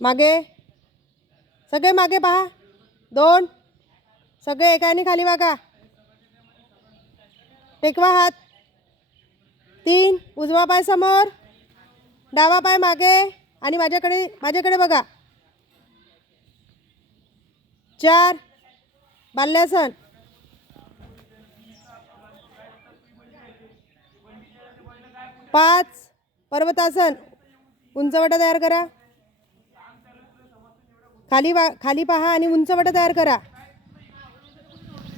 मागे सगळे मागे पहा. 2 सगळे एकाने खाली वागा. टेकवा हात. 3 उजवा पाय समोर, डावा पाय मागे आणि माझ्याकडे बघा. 4 बाल्यासन. 5 पर्वतासन. उंचवटा तयार करा. खाली पहा आणि उंचवटा तयार करा.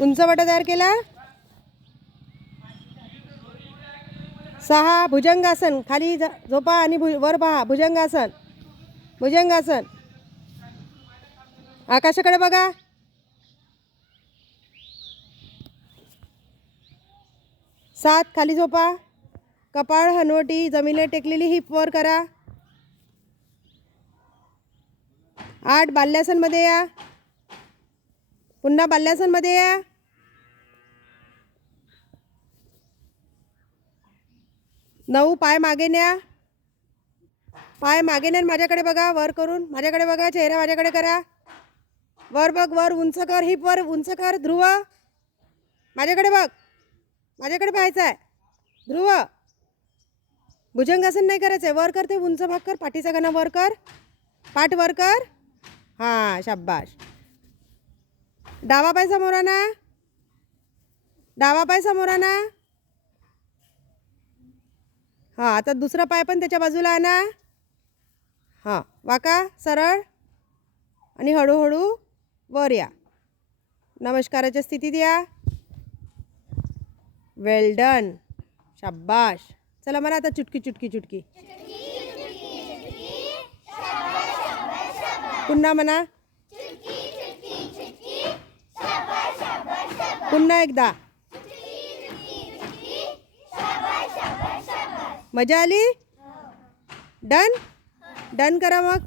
उंचवटा तयार केला. 6 भुजंगासन. खाली झोपा आणि वर पहा. भुजंगासन. आकाशाकडे बघा. 7 खाली झोपा. कपाळ हनवटी जमिनीला टेकलेली हिप वर करा. 8 बाल्यासनमध्ये या. पुन्हा बाल्यासनमध्ये या. 9 पाय मागे न्या. पाय मागे न्या. माझ्याकडे बघा. वर करून माझ्याकडे बघा. चेहरा माझ्याकडे करा. वर बघ. वर उंच कर. हिप वर उंच कर. ध्रुव माझ्याकडे बघ. माझ्याकडे पाहायचं आहे. ध्रुव भुजंगासन नाही करायचं आहे. वर कर. ते उंच भाग कर. पाठीचा कणा वर कर. पाठ वर कर. हां शाब्बाश. डावा पाय समोर आणा. डावा पाय समोर आणा. हां आता दुसरा पाय पण त्याच्या बाजूला आणा. हां वाका सरळ आणि हळूहळू वर या. नमस्काराच्या स्थितीत या. वेल डन. शाब्बाश. चला म्हणा आता चुटकी चुटकी चुटकी. पुन्हा म्हणा. पुन्हा एकदा. मजा आली. डन. डन करा मग.